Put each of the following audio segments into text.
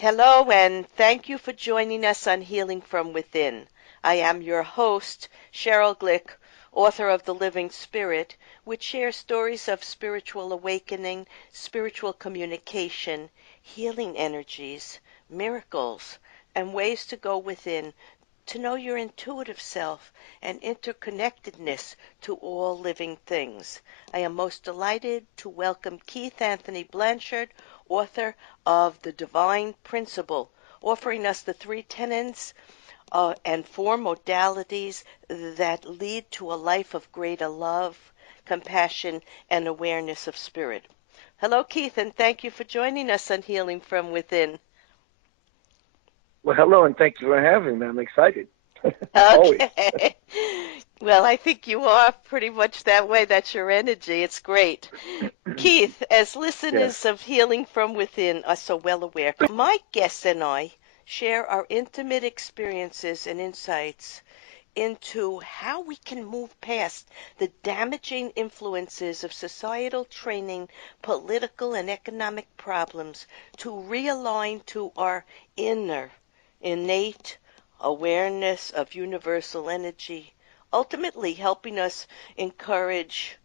Hello, and thank you for joining us on Healing from Within. I am your host, Sheryl Glick, author of The Living Spirit, which shares stories of spiritual awakening, spiritual communication, healing energies, miracles, and ways to go within to know your intuitive self and interconnectedness to all living things. I am most delighted to welcome Keith Anthony Blanchard, author of The Divine Principle, offering us the three tenets and four modalities that lead to a life of greater love, compassion, and awareness of spirit. Hello, Keith, and thank you for joining us on Healing from Within. Well, hello, and thank you for having me. I'm excited. Always. Okay. Well, I think you are pretty much that way. That's your energy. It's great. Keith, as Yes. listeners of Healing from Within are so well aware, my guests and I share our intimate experiences and insights into how we can move past the damaging influences of societal training, political and economic problems to realign to our inner, innate awareness of universal energy, ultimately helping us encourage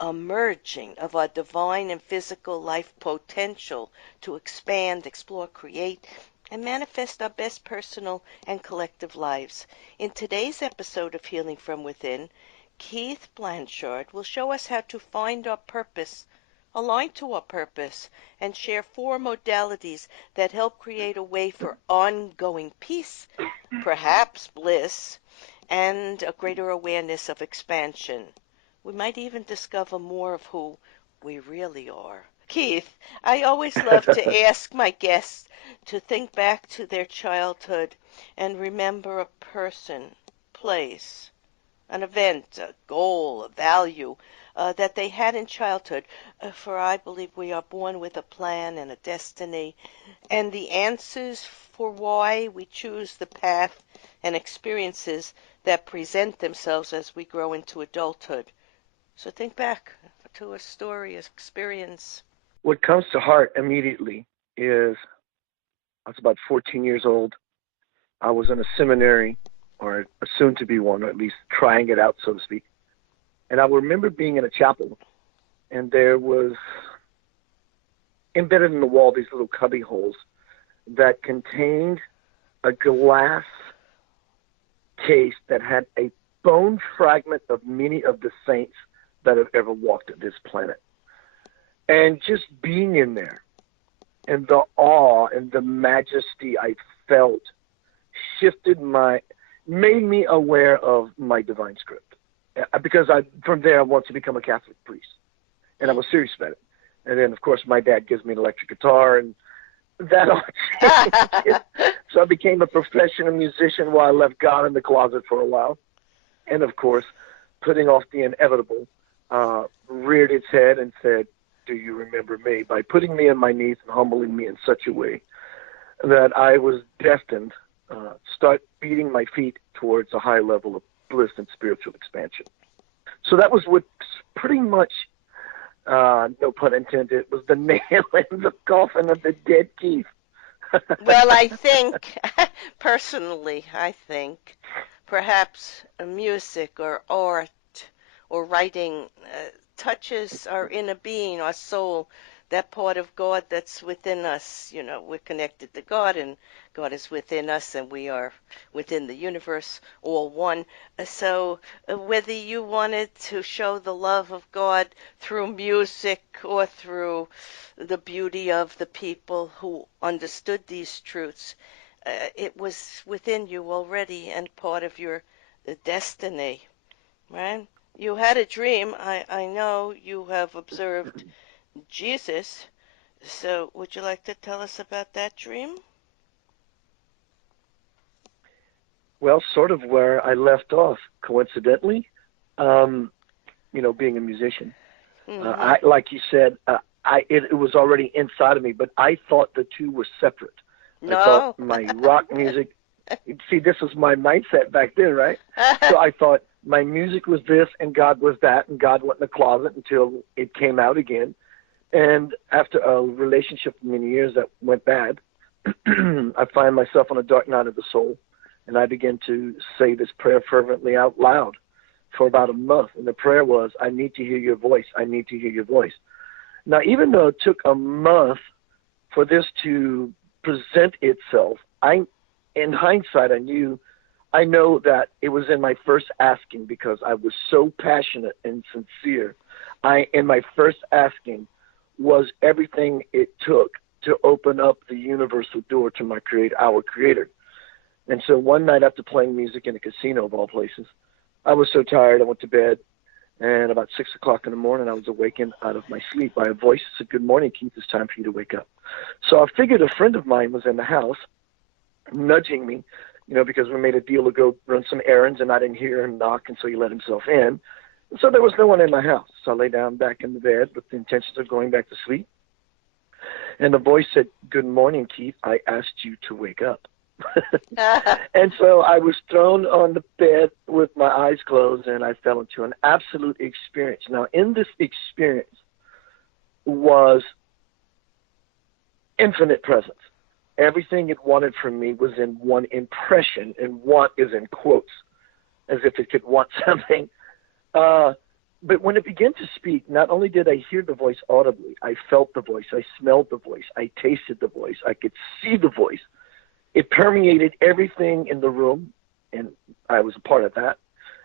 a merging of our divine and physical life potential to expand, explore, create, and manifest our best personal and collective lives. In today's episode of Healing from Within, Keith Blanchard will show us how to find our purpose, align to our purpose, and share four modalities that help create a way for ongoing peace, perhaps bliss, and a greater awareness of expansion. We might even discover more of who we really are. Keith, I always love to ask my guests to think back to their childhood and remember a person, place, an event, a goal, a value that they had in childhood. For I believe we are born with a plan and a destiny, and the answers for why we choose the path and experiences that present themselves as we grow into adulthood. So think back to a story, an experience. What comes to heart immediately is I was about 14 years old. I was in a seminary, or a soon to be one, or at least trying it out, so to speak. And I remember being in a chapel, and there was embedded in the wall these little cubby holes that contained a glass case that had a bone fragment of many of the saints that have ever walked this planet. And just being in there and the awe and the majesty I felt made me aware of my divine script. Because from there I wanted to become a Catholic priest. And I was serious about it. And then, of course, my dad gives me an electric guitar, and that all changed. So I became a professional musician while I left God in the closet for a while. And, of course, putting off the inevitable, reared its head and said, "Do you remember me?" by putting me on my knees and humbling me in such a way that I was destined to start beating my feet towards a high level of bliss and spiritual expansion. So that was what pretty much, no pun intended, was the nail in the coffin of the dead Keith. Well, I think, personally, I think perhaps music or art or writing touches our inner being, our soul, that part of God that's within us. You know, we're connected to God, and God is within us, and we are within the universe, all one. So whether you wanted to show the love of God through music or through the beauty of the people who understood these truths, it was within you already and part of your destiny, right? You had a dream. I know you have observed Jesus. So would you like to tell us about that dream? Well, sort of where I left off, coincidentally, being a musician. Like you said, it was already inside of me, but I thought the two were separate. No. I thought my rock music, see, this was my mindset back then, right? So I thought my music was this and God was that, and God went in the closet until it came out again. And after a relationship for many years that went bad, I find myself on a dark night of the soul, and I begin to say this prayer fervently out loud for about a month. And the prayer was, I need to hear your voice. I need to hear your voice. Now, even though it took a month for this to present itself, in hindsight, I know that it was in my first asking because I was so passionate and sincere. In my first asking was everything it took to open up the universal door to my creator, our creator. And so one night after playing music in a casino of all places, I was so tired I went to bed, and about 6 o'clock in the morning I was awakened out of my sleep by a voice that said, "Good morning, Keith, it's time for you to wake up." So I figured a friend of mine was in the house nudging me, because we made a deal to go run some errands, and I didn't hear him knock, and so he let himself in. And so there was no one in my house. So I lay down back in the bed with the intentions of going back to sleep. And the voice said, "Good morning, Keith. I asked you to wake up." And so I was thrown on the bed with my eyes closed, and I fell into an absolute experience. Now, in this experience was infinite presence. Everything it wanted from me was in one impression, and want is in quotes, as if it could want something. But when it began to speak, not only did I hear the voice audibly, I felt the voice, I smelled the voice, I tasted the voice, I could see the voice. It permeated everything in the room, and I was a part of that.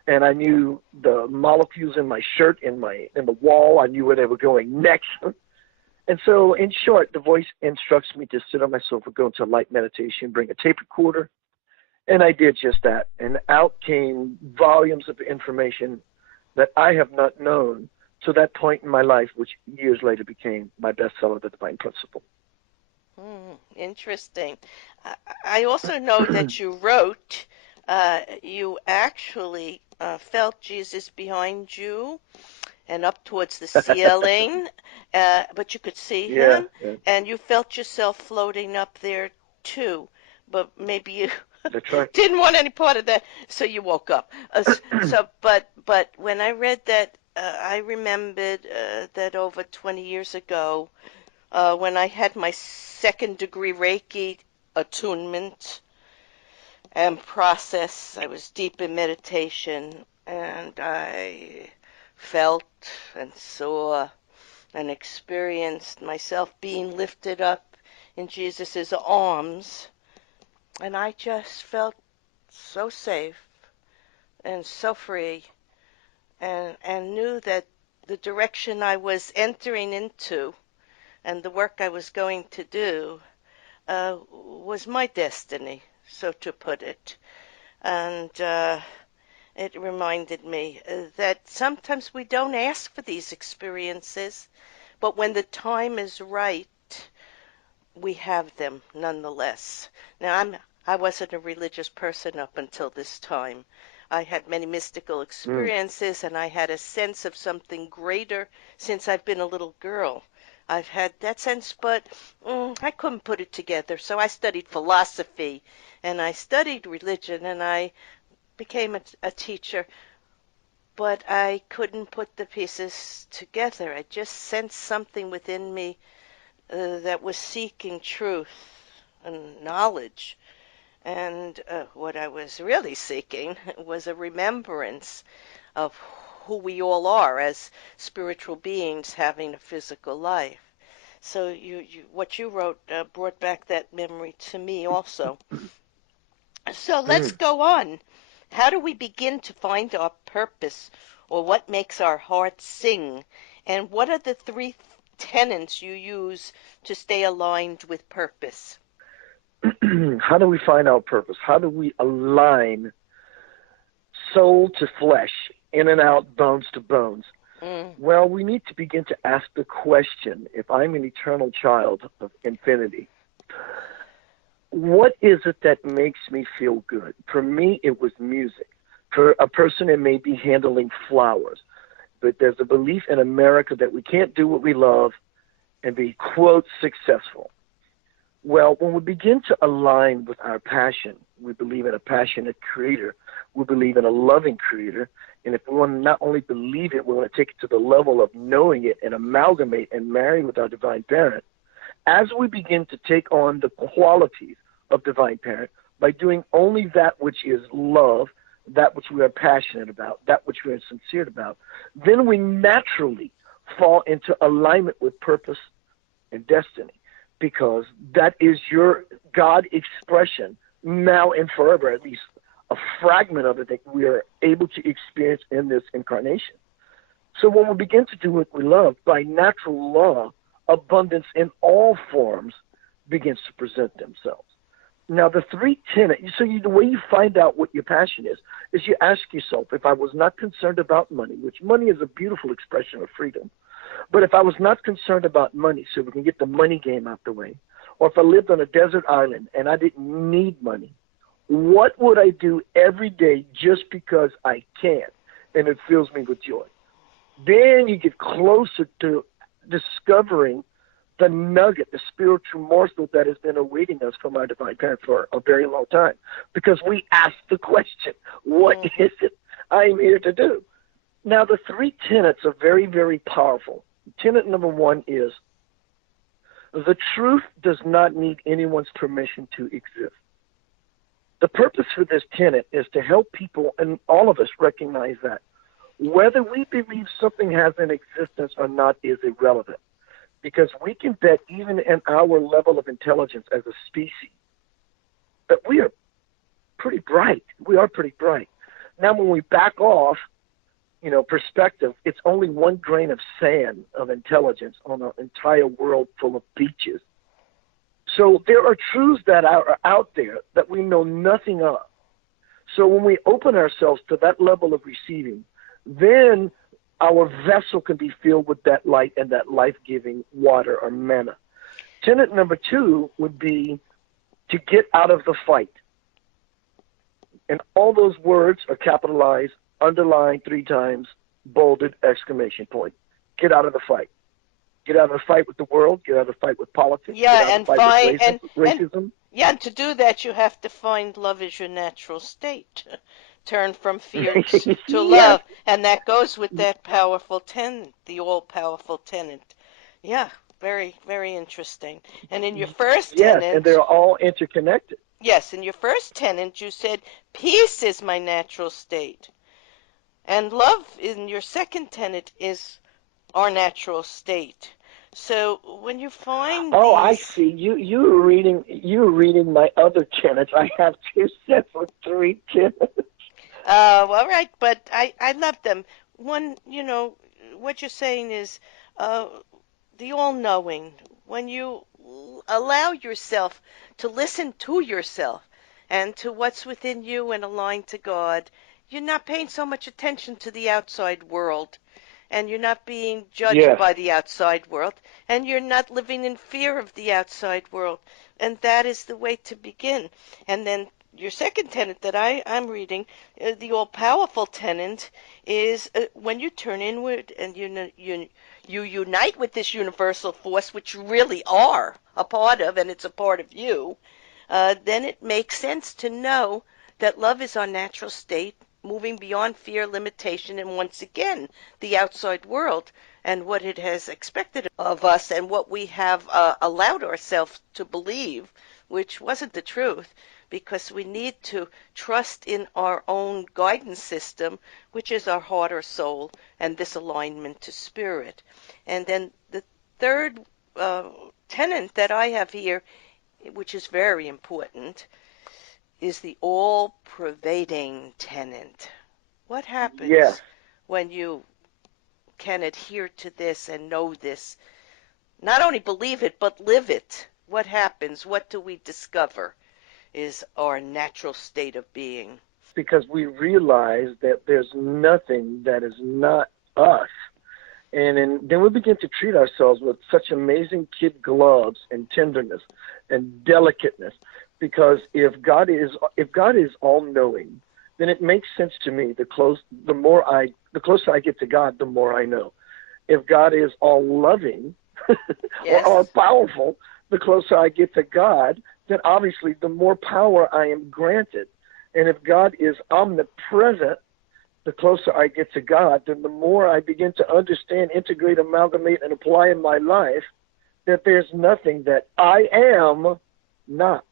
And I knew the molecules in my shirt, in the wall. I knew where they were going next. And so, in short, the voice instructs me to sit on my sofa, go into light meditation, bring a tape recorder, and I did just that. And out came volumes of information that I have not known to that point in my life, which years later became my bestseller, The Divine Principle. Interesting. I also know that you wrote, you actually felt Jesus behind you and up towards the ceiling, but you could see him, and you felt yourself floating up there too, but maybe you That's right. didn't want any part of that, so you woke up. But when I read that, I remembered that over 20 years ago, when I had my second-degree Reiki attunement and process, I was deep in meditation, and I felt and saw and experienced myself being lifted up in Jesus's arms, and I just felt so safe and so free, and knew that the direction I was entering into and the work I was going to do was my destiny, so to put it. And it reminded me that sometimes we don't ask for these experiences, but when the time is right, we have them nonetheless. Now, I wasn't a religious person up until this time. I had many mystical experiences, and I had a sense of something greater since I've been a little girl. I've had that sense, but I couldn't put it together. So I studied philosophy, and I studied religion, and I became a teacher, but I couldn't put the pieces together. I just sensed something within me that was seeking truth and knowledge. And what I was really seeking was a remembrance of who we all are as spiritual beings having a physical life. So what you wrote brought back that memory to me also. So let's go on. How do we begin to find our purpose, or what makes our hearts sing? And what are the three tenets you use to stay aligned with purpose? How do we find our purpose? How do we align soul to flesh, in and out, bones to bones? Well, we need to begin to ask the question, if I'm an eternal child of infinity, what is it that makes me feel good? For me, it was music. For a person, it may be handling flowers. But there's a belief in America that we can't do what we love and be, quote, successful. Well, when we begin to align with our passion, we believe in a passionate creator. We believe in a loving creator. And if we want to not only believe it, we want to take it to the level of knowing it and amalgamate and marry with our divine parent, as we begin to take on the qualities of Divine Parent by doing only that which is love, that which we are passionate about, that which we are sincere about, then we naturally fall into alignment with purpose and destiny, because that is your God expression now and forever, at least a fragment of it that we are able to experience in this incarnation. So when we begin to do what we love, by natural law, abundance in all forms begins to present themselves. Now, the three tenets, the way you find out what your passion is you ask yourself, if I was not concerned about money, which money is a beautiful expression of freedom, but if I was not concerned about money, so we can get the money game out the way, or if I lived on a desert island and I didn't need money, what would I do every day just because I can, and it fills me with joy? Then you get closer to discovering the nugget, the spiritual morsel that has been awaiting us from our Divine Parent for a very long time, because we ask the question, what is it I'm here to do? Now, the three tenets are very, very powerful. Tenet number one is the truth does not need anyone's permission to exist. The purpose for this tenet is to help people, and all of us recognize that whether we believe something has an existence or not is irrelevant, because we can bet even in our level of intelligence as a species that we are pretty bright. We are pretty bright. Now, when we back off, perspective, it's only one grain of sand of intelligence on an entire world full of beaches. So there are truths that are out there that we know nothing of. So when we open ourselves to that level of receiving, then our vessel can be filled with that light and that life-giving water or manna. Tenet number two would be to get out of the fight. And all those words are capitalized, underlined 3 times, bolded, exclamation point. Get out of the fight. Get out of the fight with the world. Get out of the fight with politics. Yeah, get out and of the fight find with racism. and to do that, you have to find love is your natural state. Turn from fear to Yes. love, and that goes with that powerful tenet, the all-powerful tenet. Yeah, very, very interesting. And in your first Yes, and they're tenet, all interconnected. yes, in your first tenet, you said peace is my natural state, and love in your second tenet is our natural state. So when you find Oh, I these, see. You're reading my other tenets. I have 2 sets of 3 tenets. well, right, but I love them. One, what you're saying is uh, the all-knowing. When you allow yourself to listen to yourself and to what's within you and align to God, you're not paying so much attention to the outside world, and you're not being judged Yes. by the outside world, and you're not living in fear of the outside world. And that is the way to begin. And then your second tenet that I'm reading, the all-powerful tenet, is when you turn inward and you unite with this universal force, which you really are a part of, and it's a part of you, then it makes sense to know that love is our natural state, moving beyond fear, limitation, and once again, the outside world and what it has expected of us and what we have allowed ourselves to believe, which wasn't the truth, because we need to trust in our own guidance system, which is our heart or soul, and this alignment to spirit. And then the third tenet that I have here, which is very important, is the all-pervading tenet. What Yes. happens when you can adhere to this and know this? Not only believe it, but live it. What happens? What do we discover is our natural state of being? Because we realize that there's nothing that is not us. And then we begin to treat ourselves with such amazing kid gloves and tenderness and delicateness. Because if God is all knowing, then it makes sense to me. The closer I get to God, the more I know. If God is all loving Yes. or all powerful, the closer I get to God, then obviously the more power I am granted. And if God is omnipresent, the closer I get to God, then the more I begin to understand, integrate, amalgamate, and apply in my life that there's nothing that I am not.